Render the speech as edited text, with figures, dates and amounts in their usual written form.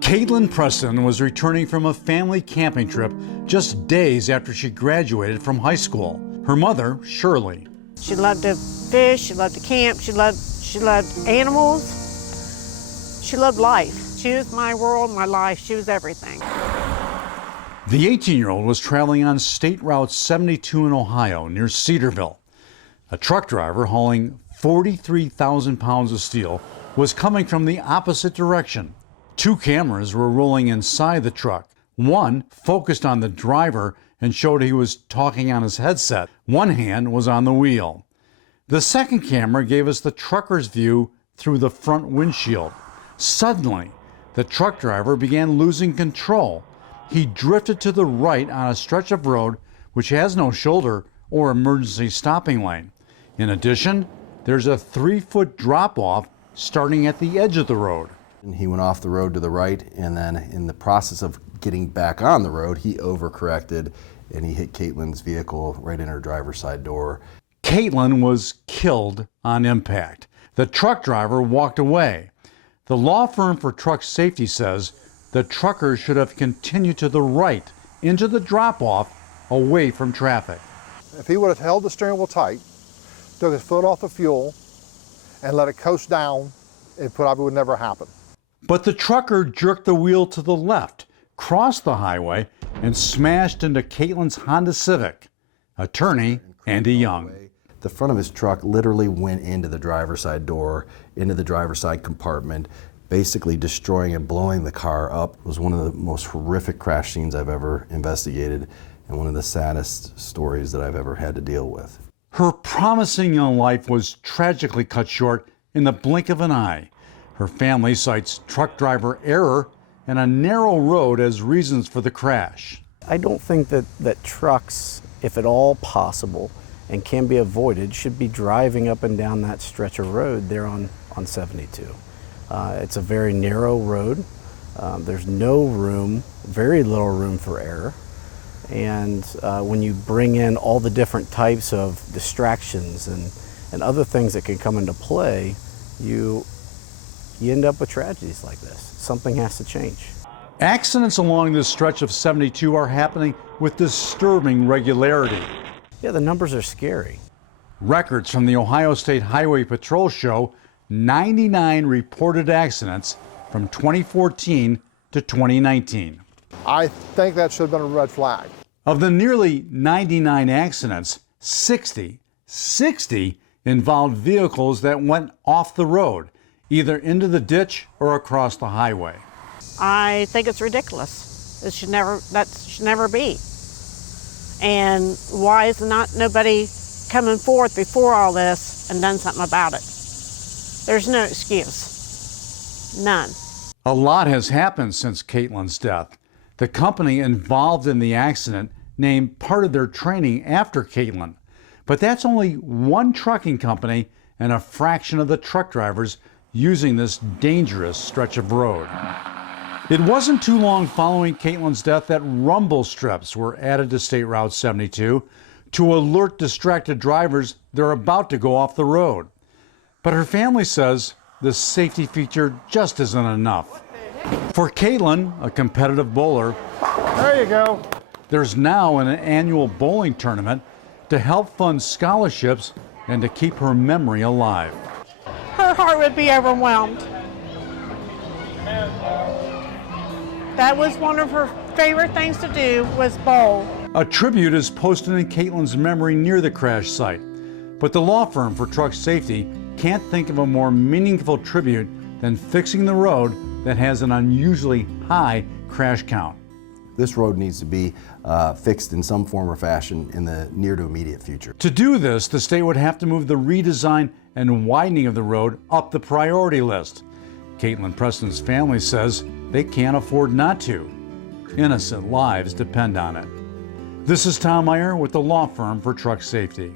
Caitlin Preston was returning from a family camping trip just days after she graduated from high school. Her mother, Shirley. She loved to fish, she loved to camp, she loved animals, she loved life. She was my world, my life, she was everything. The 18-year-old was traveling on State Route 72 in Ohio near Cedarville. A truck driver hauling 43,000 pounds of steel was coming from the opposite direction. Two cameras were rolling inside the truck. One focused on the driver and showed he was talking on his headset. One hand was on the wheel. The second camera gave us the trucker's view through the front windshield. Suddenly, the truck driver began losing control. He drifted to the right on a stretch of road which has no shoulder or emergency stopping lane. In addition, there's a 3-foot drop-off starting at the edge of the road. He went off the road to the right, and then in the process of getting back on the road, he overcorrected and he hit Caitlin's vehicle right in her driver's side door. Caitlin was killed on impact. The truck driver walked away. The law firm for truck safety says the trucker should have continued to the right into the drop-off away from traffic. If he would have held the steering wheel tight, took his foot off the fuel, and let it coast down, it probably would never happen. But the trucker jerked the wheel to the left, crossed the highway, and smashed into Caitlin's Honda Civic. Attorney Andy Young. The front of his truck literally went into the driver's side door, into the driver's side compartment, basically destroying and blowing the car up. It was one of the most horrific crash scenes I've ever investigated and one of the saddest stories that I've ever had to deal with. Her promising young life was tragically cut short in the blink of an eye. Her family cites truck driver error and a narrow road as reasons for the crash. I don't think that trucks, if at all possible and can be avoided, should be driving up and down that stretch of road there on 72. It's a very narrow road. There's no room, very little room for error. And when you bring in all the different types of distractions and other things that can come into play, you end up with tragedies like this. Something has to change. Accidents along this stretch of 72 are happening with disturbing regularity. Yeah, the numbers are scary. Records from the Ohio State Highway Patrol show 99 reported accidents from 2014 to 2019. I think that should have been a red flag. Of the nearly 99 accidents, 60 involved vehicles that went off the road, either into the ditch or across the highway. I think it's ridiculous. That should never be. And why is nobody coming forth before all this and done something about it? There's no excuse. None. A lot has happened since Caitlin's death. The company involved in the accident named part of their training after Caitlin. But that's only one trucking company and a fraction of the truck drivers using this dangerous stretch of road. It wasn't too long following Caitlin's death that rumble strips were added to State Route 72 to alert distracted drivers they're about to go off the road. But her family says the safety feature just isn't enough. For Caitlin, a competitive bowler, There you go. there's now an annual bowling tournament to help fund scholarships and to keep her memory alive. Her heart would be overwhelmed. That was one of her favorite things to do, was bowl. A tribute is posted in Caitlin's memory near the crash site, but the law firm for truck safety can't think of a more meaningful tribute than fixing the road that has an unusually high crash count. This road needs to be fixed in some form or fashion in the near to immediate future. To do this, the state would have to move the redesign and widening of the road up the priority list. Caitlin Preston's family says they can't afford not to. Innocent lives depend on it. This is Tom Meyer with the law firm for truck safety.